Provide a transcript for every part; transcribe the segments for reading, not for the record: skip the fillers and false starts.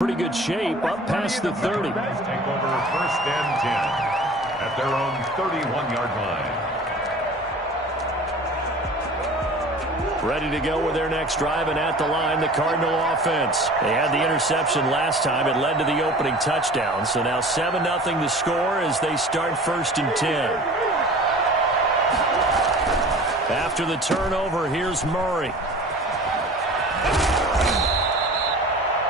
Pretty good shape up past the 30. Take over 1st and 10 at their own 31-yard line. Ready to go with their next drive, and at the line, the Cardinal offense. They had the interception last time. It led to the opening touchdown. So now 7-0 the score as they start 1st and 10. After the turnover, here's Murray.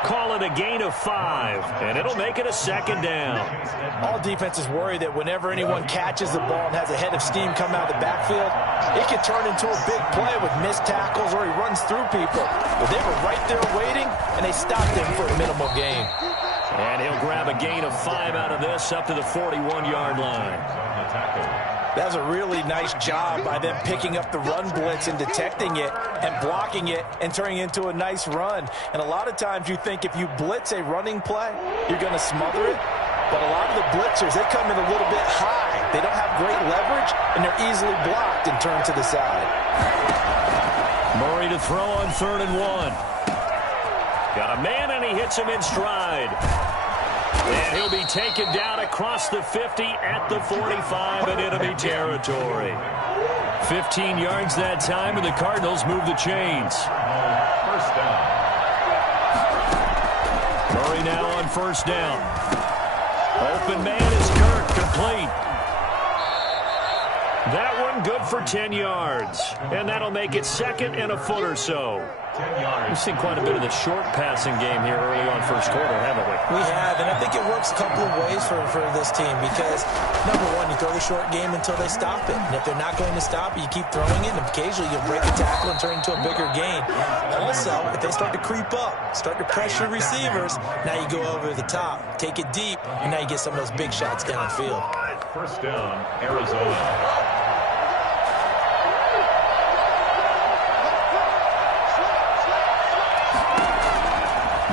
Call it a gain of 5, and it'll make it a 2nd down. All defenses worry that whenever anyone catches the ball and has a head of steam come out of the backfield, it can turn into a big play with missed tackles or he runs through people. But they were right there waiting, and they stopped him for a minimal gain. And he'll grab a gain of 5 out of this up to the 41-yard line. That was a really nice job by them picking up the run blitz and detecting it and blocking it and turning it into a nice run. And a lot of times you think if you blitz a running play, you're going to smother it. But a lot of the blitzers, they come in a little bit high. They don't have great leverage, and they're easily blocked and turned to the side. Murray to throw on 3rd and 1. Got a man, and he hits him in stride. And he'll be taken down across the 50 at the 45 in enemy territory. 15 yards that time, and the Cardinals move the chains. 1st down. Murray now on 1st down. Open man is Kirk, complete. That one good for 10 yards. And that'll make it 2nd and a foot or so. We've seen quite a bit of the short passing game here early on 1st quarter, haven't we? We have, and I think it works a couple of ways for this team because, number one, you throw the short game until they stop it. And if they're not going to stop it, you keep throwing it, and occasionally you'll break a tackle and turn it into a bigger gain. Also, if they start to creep up, start to pressure receivers, now you go over the top, take it deep, and now you get some of those big shots downfield. 1st down, Arizona.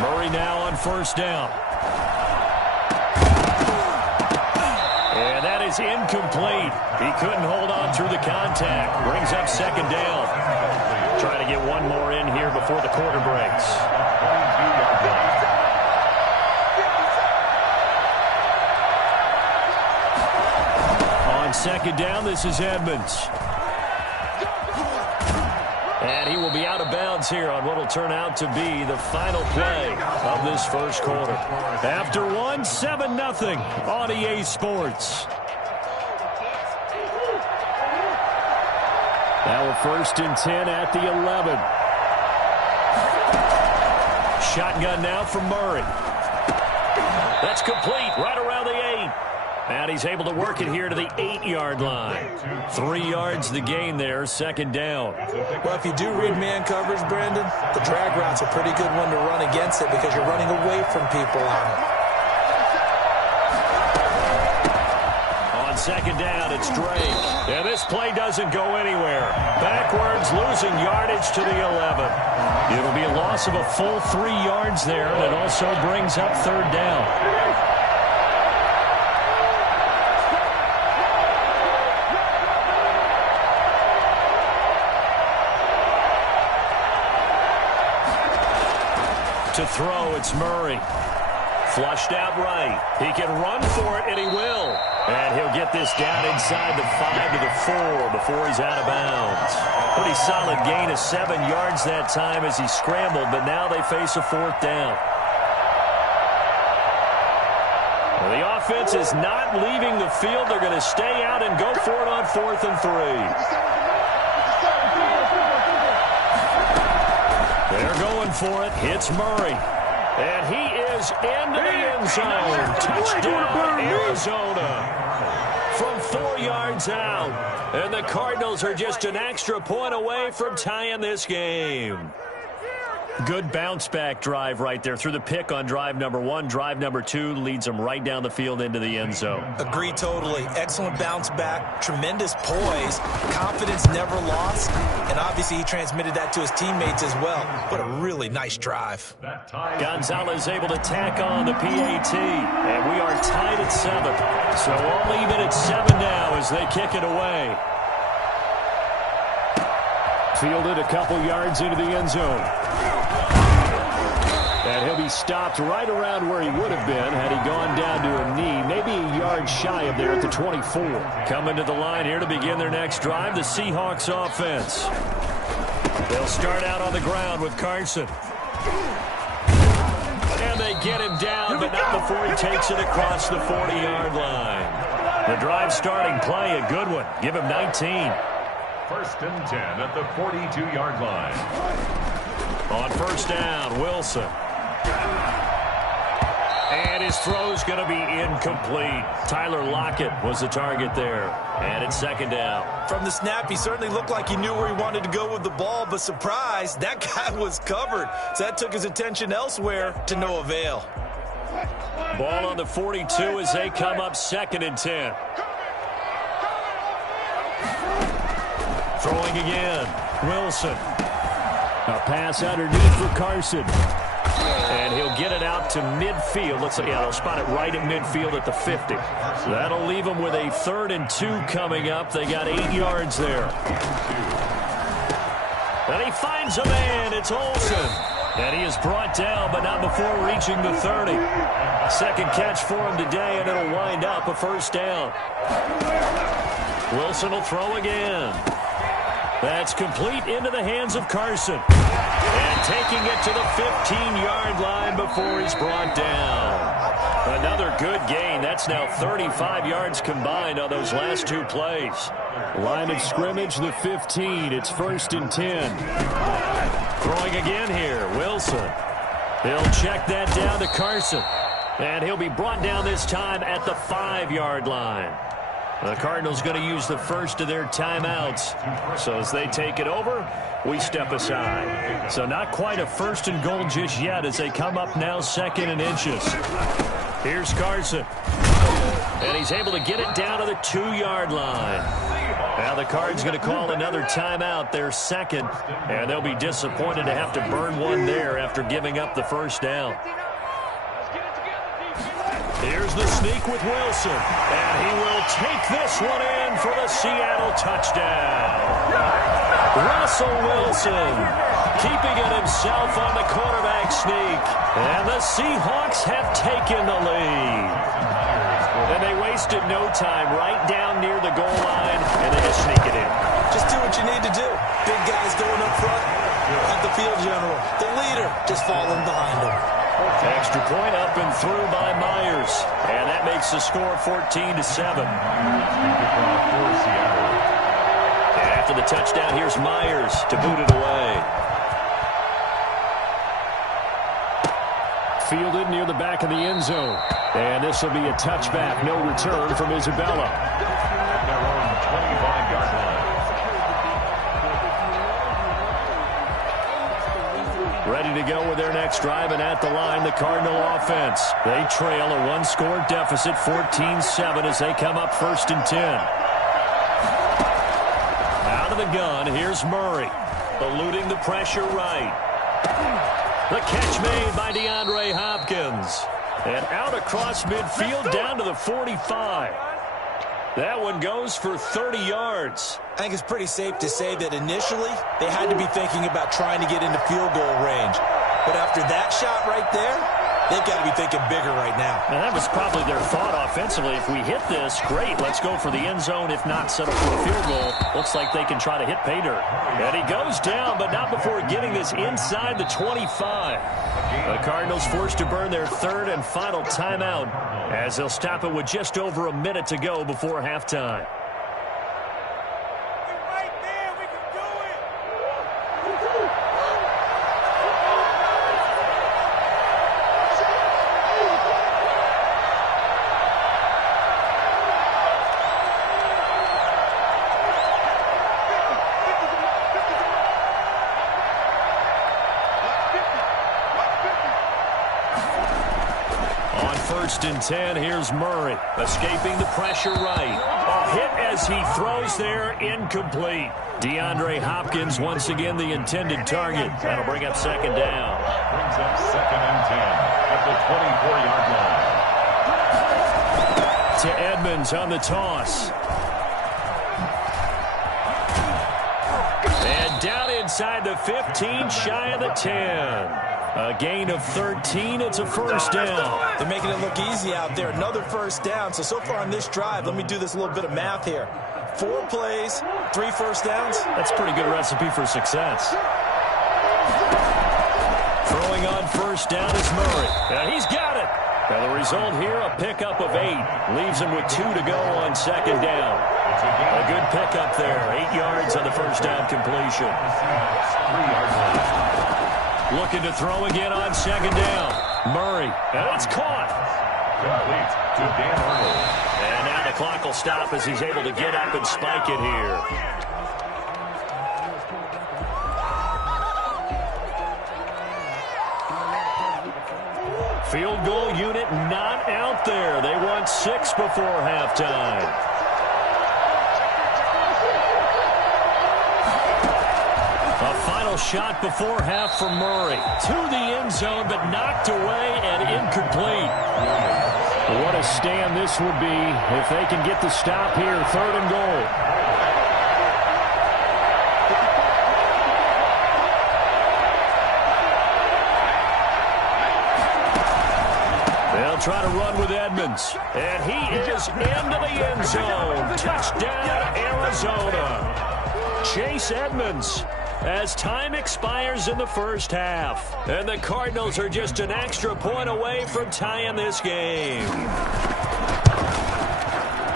Murray now on 1st down. And that is incomplete. He couldn't hold on through the contact. Brings up 2nd down. Trying to get one more in here before the quarter breaks. On 2nd down, this is Edmonds. And he will be out of bounds here on what will turn out to be the final play of this 1st quarter. After one, 7-0 on EA Sports. Now a 1st and 10 at the 11. Shotgun now from Murray. That's complete right around the 8. And he's able to work it here to the 8-yard line. 3 yards the gain there, 2nd down. Well, if you do read man coverage, Brandon, the drag route's a pretty good one to run against it because you're running away from people on it. On 2nd down, it's Drake. And this play doesn't go anywhere. Backwards, losing yardage to the 11. It'll be a loss of a full 3 yards there, and it also brings up 3rd down. To throw, it's Murray. Flushed out right. He can run for it, and he will. And he'll get this down inside the 5 to the 4 before he's out of bounds. Pretty solid gain of 7 yards that time as he scrambled, but now they face a 4th down. Well, the offense is not leaving the field. They're going to stay out and go for it on 4th and 3. They're going for it. It's Murray. And he is into the end zone. Touchdown, Arizona. From 4 yards out. And the Cardinals are just an extra point away from tying this game. Good bounce-back drive right there through the pick on drive number 1. Drive number 2 leads them right down the field into the end zone. Agree totally. Excellent bounce-back, tremendous poise, confidence never lost, and obviously he transmitted that to his teammates as well. What a really nice drive. Gonzalez able to tack on the PAT, and we are tied at 7. So all even at 7 now as they kick it away. Fielded a couple yards into the end zone. And he'll be stopped right around where he would have been had he gone down to a knee, maybe a yard shy of there at the 24. Coming to the line here to begin their next drive, the Seahawks offense. They'll start out on the ground with Carson. And they get him down, but not before he takes it across the 40-yard line. The drive starting play, a good one. Give him 19. First and 10 at the 42-yard line. On first down, Wilson. And his throw's going to be incomplete. Tyler Lockett was the target there. And it's second down. From the snap, he certainly looked like he knew where he wanted to go with the ball, but surprise, that guy was covered. So that took his attention elsewhere to no avail. Ball on the 42 as they come up second and 10. Throwing again, Wilson. A pass underneath for Carson. And he'll get it out to midfield. Looks like, they'll spot it right at midfield at the 50. That'll leave them with a 3rd and 2 coming up. They got 8 yards there. And he finds a man. It's Olsen. And he is brought down, but not before reaching the 30. Second catch for him today, and it'll wind up a first down. Wilson will throw again. That's complete into the hands of Carson. And taking it to the 15-yard line before he's brought down. Another good gain. That's now 35 yards combined on those last 2 plays. Line of scrimmage, the 15. It's first and 10. Throwing again here, Wilson. He'll check that down to Carson. And he'll be brought down this time at the 5-yard line. The Cardinals going to use the first of their timeouts. So as they take it over, we step aside. So not quite a first and goal just yet as they come up now 2nd and inches. Here's Carson. And he's able to get it down to the 2-yard line. Now the Cards going to call another timeout, their second. And they'll be disappointed to have to burn one there after giving up the first down. Here's the sneak with Wilson. And he will take this one in for the Seattle touchdown. Russell Wilson keeping it himself on the quarterback sneak. And the Seahawks have taken the lead. And they wasted no time right down near the goal line, and they just sneak it in. Just do what you need to do. Big guys going up front. Have the field general, the leader, just falling behind him. Extra point up and through by Myers. And that makes the score 14-7. After the touchdown, here's Myers to boot it away. Fielded near the back of the end zone. And this will be a touchback. No return from Isabella. Their own 25-yard line. Ready to go with their next drive, and at the line, the Cardinal offense. They trail a 1-score deficit, 14-7, as they come up first and 10. Out of the gun, here's Murray, eluding the pressure right. The catch made by DeAndre Hopkins. And out across midfield, down to the 45. That one goes for 30 yards. I think it's pretty safe to say that initially they had to be thinking about trying to get into field goal range. But after that shot right there, they've got to be thinking bigger right now. And that was probably their thought offensively. If we hit this, great, let's go for the end zone. If not, settle for a field goal. Looks like they can try to hit pay dirt. And he goes down, but not before getting this inside the 25. The Cardinals forced to burn their 3rd and final timeout as they'll stop it with just over a minute to go before halftime. First and 10, here's Murray, escaping the pressure right. A hit as he throws there, incomplete. DeAndre Hopkins, once again, the intended target. That'll bring up second down. Brings up 2nd and 10 at the 24-yard line. To Edmonds on the toss. And down inside the 15, shy of the 10. A gain of 13. It's a first down. They're making it look easy out there. Another first down. So far on this drive, let me do this little bit of math here. 4 plays, 3 first downs. That's a pretty good recipe for success. Throwing on first down is Murray. And he's got it. Now the result here, a pickup of 8. Leaves him with 2 to go on second down. A good pickup there. 8 yards on the first down completion. Looking to throw again on second down. Murray. And it's caught. Complete to Dan Arnold. And now the clock will stop as he's able to get up and spike it here. Field goal unit not out there. They want 6 before halftime. A final shot before half from Murray. To the end zone, but knocked away and incomplete. What a stand this would be if they can get the stop here. 3rd and goal. They'll try to run with Edmonds. And he is into the end zone. Touchdown, Arizona. Chase Edmonds as time expires in the first half. And the Cardinals are just an extra point away from tying this game.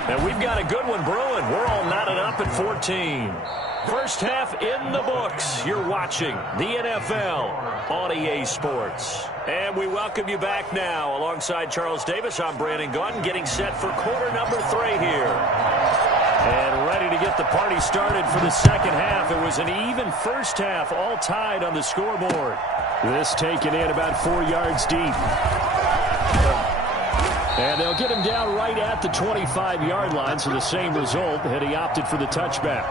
And we've got a good one brewing. We're all knotted up at 14. First half in the books. You're watching the NFL on EA Sports. And we welcome you back now. Alongside Charles Davis, I'm Brandon Gaudin, getting set for quarter number 3 here. And ready to get the party started for the second half. It was an even first half, all tied on the scoreboard. This taken in about 4 yards deep. And they'll get him down right at the 25-yard line, so the same result had he opted for the touchback.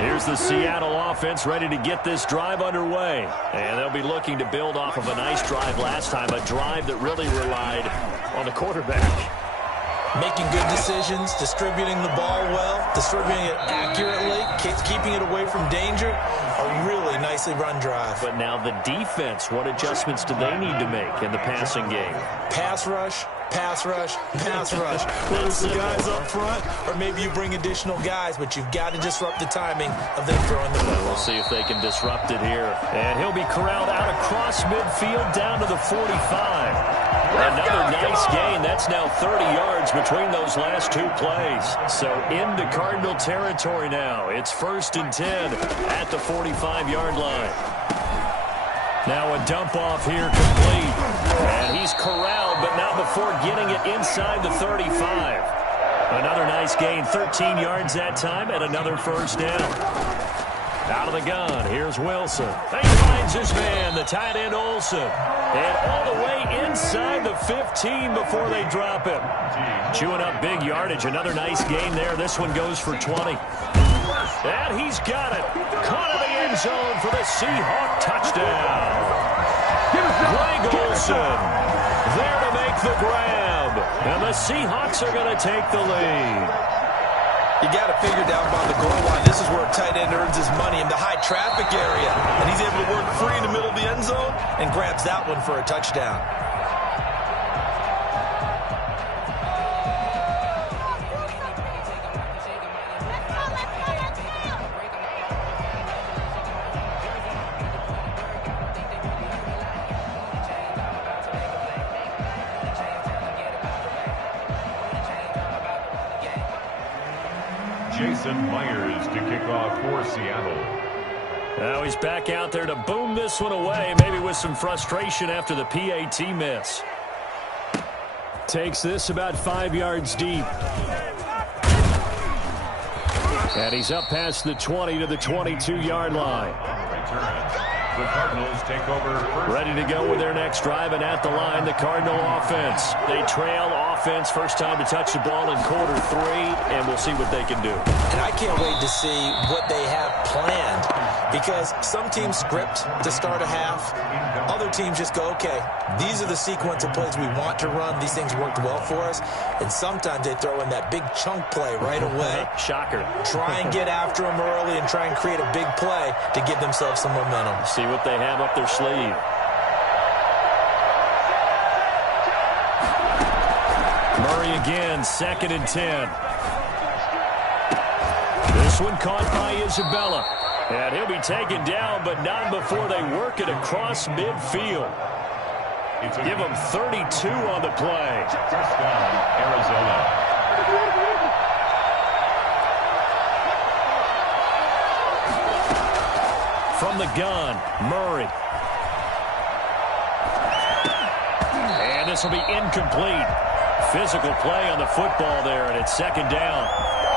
Here's the Seattle offense ready to get this drive underway. And they'll be looking to build off of a nice drive last time, a drive that really relied on the quarterback. Making good decisions, distributing the ball well, distributing it accurately, keeping it away from danger. A really nicely run drive. But now the defense, what adjustments do they need to make in the passing game? Pass rush, pass rush, pass rush. Whether it's the guys up front or maybe you bring additional guys, but you've got to disrupt the timing of them throwing the ball. We'll see if they can disrupt it here. And he'll be corralled out across midfield down to the 45. Another nice gain. That's now 30 yards between those last 2 plays. So into Cardinal territory now. It's 1st and 10 at the 45-yard line. Now a dump off here complete. And he's corralled, but not before getting it inside the 35. Another nice gain, 13 yards that time, and another first down. Out of the gun, here's Wilson. He finds his man, the tight end Olsen. And all the way inside the 15 before they drop him. Chewing up big yardage, another nice gain there. This one goes for 20. And he's got it. Caught in the end zone for the Seahawk touchdown. Greg Olsen there to make the grab. And the Seahawks are going to take the lead. You got to figure down by the goal line. This is where a tight end earns his money in the high traffic area. And he's able to work free in the middle of the end zone and grabs that one for a touchdown. Jason Myers to kick off for Seattle. Now he's back out there to boom this one away, maybe with some frustration after the PAT miss. Takes this about 5 yards deep. And he's up past the 20 to the 22-yard line. The Cardinals take over first. Ready to go with their next drive, and at the line, the Cardinal offense. They trail offense, first time to touch the ball in quarter 3, and we'll see what they can do. And I can't wait to see what they have planned, because some teams script to start a half. Other teams just go, okay, these are the sequence of plays we want to run. These things worked well for us. And sometimes they throw in that big chunk play right away. Shocker. Try and get after them early and try and create a big play to give themselves some momentum. See what they have up their sleeve. Murray again, 2nd and 10. This one caught by Isabella. And he'll be taken down, but not before they work it across midfield. Give him 32 on the play. First down, Arizona. From the gun, Murray. And this will be incomplete. Physical play on the football there, and it's 2nd down.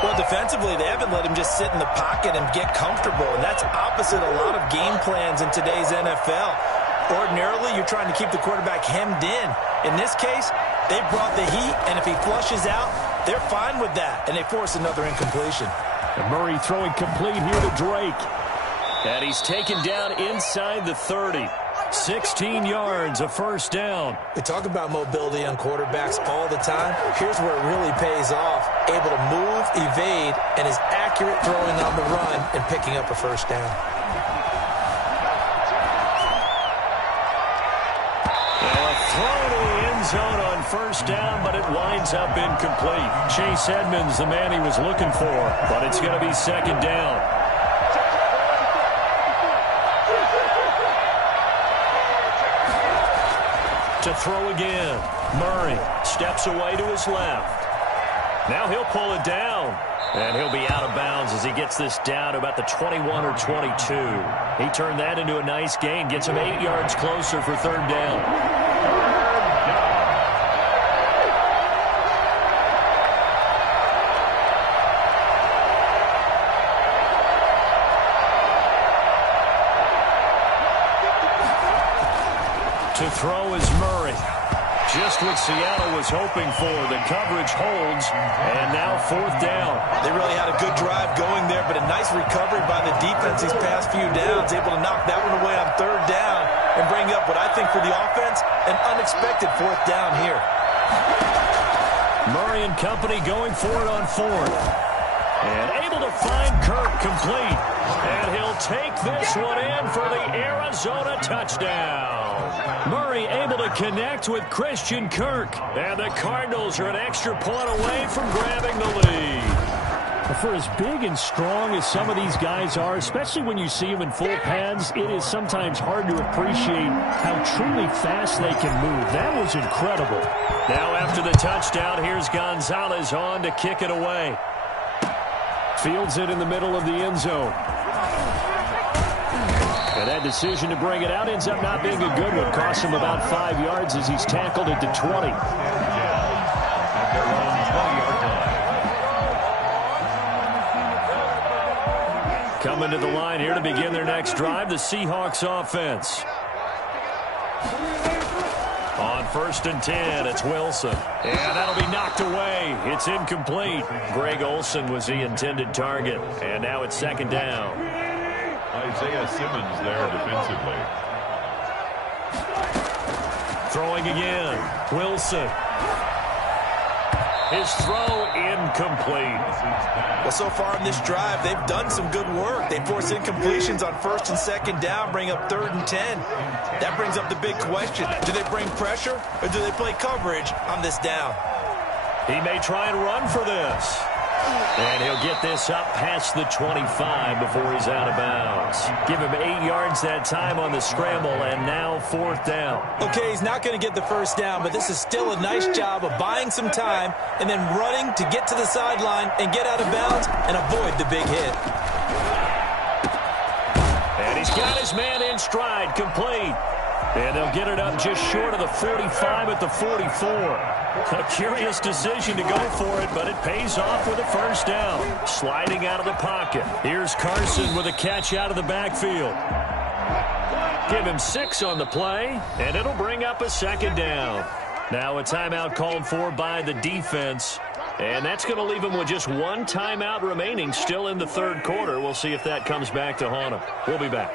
Well, defensively, they haven't let him just sit in the pocket and get comfortable, and that's opposite a lot of game plans in today's NFL. Ordinarily, you're trying to keep the quarterback hemmed in. In this case, they brought the heat, and if he flushes out, they're fine with that, and they force another incompletion. And Murray throwing complete here to Drake. And he's taken down inside the 30. 16 yards, a first down. We talk about mobility on quarterbacks all the time. Here's where it really pays off. Able to move, evade, and is accurate throwing on the run and picking up a first down. Well, a throw to the end zone on first down, but it winds up incomplete. Chase Edmonds, the man he was looking for, but it's going to be 2nd down. To throw again. Murray steps away to his left. Now he'll pull it down. And he'll be out of bounds as he gets this down to about the 21 or 22. He turned that into a nice gain. Gets him 8 yards closer for 3rd down. To throw is Murray. Just what Seattle was hoping for. The coverage holds, and now 4th down. They really had a good drive going there, but a nice recovery by the defense these past few downs, able to knock that one away on 3rd down and bring up what I think for the offense, an unexpected 4th down here. Murray and company going for it on 4th. And able to find Kirk complete. And he'll take this one in for the Arizona touchdown. Murray able to connect with Christian Kirk. And the Cardinals are an extra point away from grabbing the lead. For as big and strong as some of these guys are, especially when you see them in full pads, it is sometimes hard to appreciate how truly fast they can move. That was incredible. Now after the touchdown, here's Gonzalez on to kick it away. Fields it in the middle of the end zone. And that decision to bring it out ends up not being a good one. Costs him about 5 yards as he's tackled at the 20. Coming to the line here to begin their next drive, the Seahawks offense. On 1st and 10, it's Wilson. And that'll be knocked away. It's incomplete. Greg Olsen was the intended target. And now it's 2nd down. Isaiah Simmons there defensively. Throwing again. Wilson. His throw incomplete. Well, so far in this drive, they've done some good work. They force incompletions on 1st and 2nd down, bring up 3rd and 10. That brings up the big question. Do they bring pressure or do they play coverage on this down? He may try and run for this. And he'll get this up past the 25 before he's out of bounds. Give him 8 yards that time on the scramble, and now 4th down. Okay, he's not going to get the first down, but this is still a nice job of buying some time and then running to get to the sideline and get out of bounds and avoid the big hit. And he's got his man in stride, complete. And they'll get it up just short of the 45 at the 44. A curious decision to go for it, but it pays off with a first down. Sliding out of the pocket. Here's Carson with a catch out of the backfield. Give him 6 on the play, and it'll bring up a 2nd down. Now a timeout called for by the defense, and that's going to leave him with just 1 timeout remaining still in the 3rd quarter. We'll see if that comes back to haunt him. We'll be back.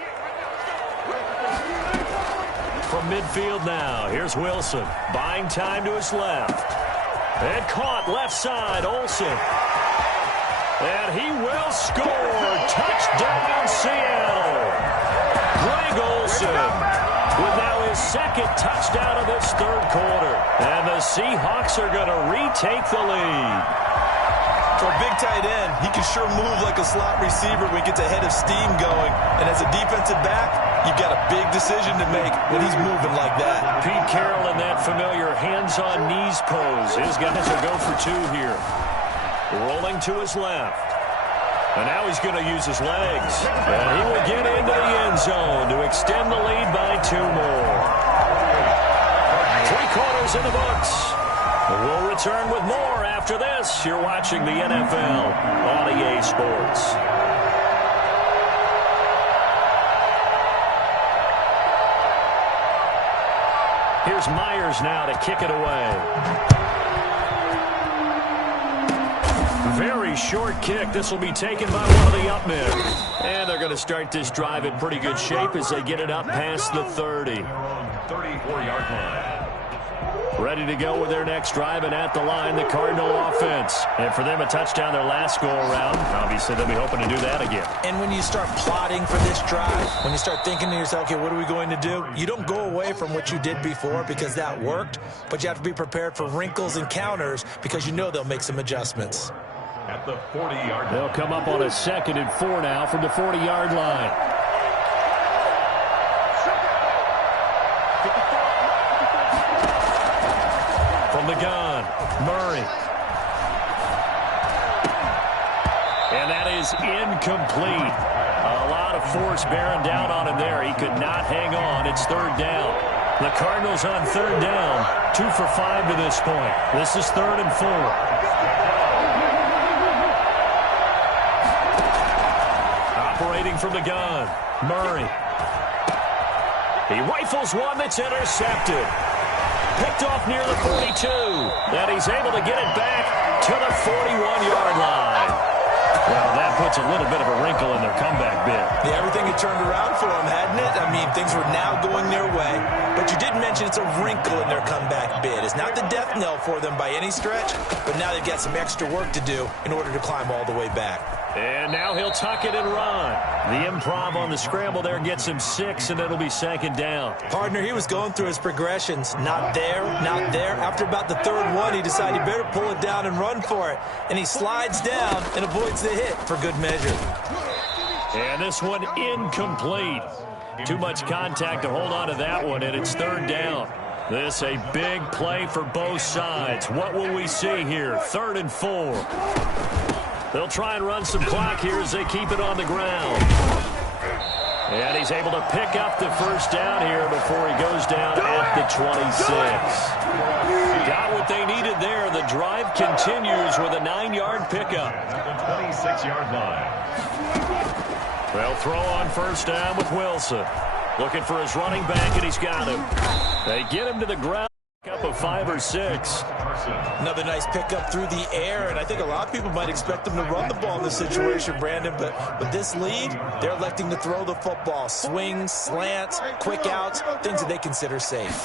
From midfield now, here's Wilson. Buying time to his left. And caught left side, Olsen. And he will score. Touchdown, Seattle. Greg Olsen with now his second touchdown of this third quarter. And the Seahawks are going to retake the lead. For a big tight end, he can sure move like a slot receiver when he gets a head of steam going. And as a defensive back, you've got a big decision to make when he's moving like that. Pete Carroll in that familiar hands-on knees pose. His guys will go for two here. Rolling to his left. And now he's going to use his legs. And he will get into the end zone to extend the lead by 2 more. 3 quarters in the books. We'll return with more after this. You're watching the NFL on EA Sports. Here's Myers now to kick it away. Very short kick. This will be taken by one of the up men. And they're going to start this drive in pretty good shape as they get it up past the 30. 34-yard line. Ready to go with their next drive, and at the line, the Cardinal offense. And for them, a touchdown their last go-around. Obviously, they'll be hoping to do that again. And when you start plotting for this drive, when you start thinking to yourself, okay, what are we going to do? You don't go away from what you did before because that worked, but you have to be prepared for wrinkles and counters because you know they'll make some adjustments. At the 40-yard line. They'll come up on a 2nd and 4 now from the 40-yard line. From the gun, Murray. And that is incomplete. A lot of force bearing down on him there. He could not hang on. It's 3rd down. The Cardinals on 3rd down. 2 for 5 to this point. This is 3rd and 4. Operating from the gun, Murray. He rifles one that's intercepted. Picked off near the 42. And he's able to get it back to the 41-yard line. Well, that puts a little bit of a wrinkle in their comeback bid. Yeah, everything had turned around for them, hadn't it? I mean, things were now going their way. But you did mention it's a wrinkle in their comeback bid. It's not the death knell for them by any stretch, but now they've got some extra work to do in order to climb all the way back. And now he'll tuck it and run. The improv on the scramble there gets him 6, and it'll be 2nd down. Partner, he was going through his progressions. Not there, not there. After about the 3rd one, he decided he better pull it down and run for it. And he slides down and avoids the hit for good measure. And this one incomplete. Too much contact to hold on to that one, and it's 3rd down. This a big play for both sides. What will we see here? 3rd and 4. They'll try and run some clock here as they keep it on the ground. And he's able to pick up the 1st down here before he goes down at the 26. Got what they needed there. The drive continues with a 9-yard pickup. The 26-yard line. They'll throw on 1st down with Wilson. Looking for his running back, and he's got him. They get him to the ground. Up of 5 or 6. Another nice pickup through the air, and I think a lot of people might expect them to run the ball in this situation, Brandon, but with this lead, they're electing to throw the football. Swings, slants, quick outs, things that they consider safe.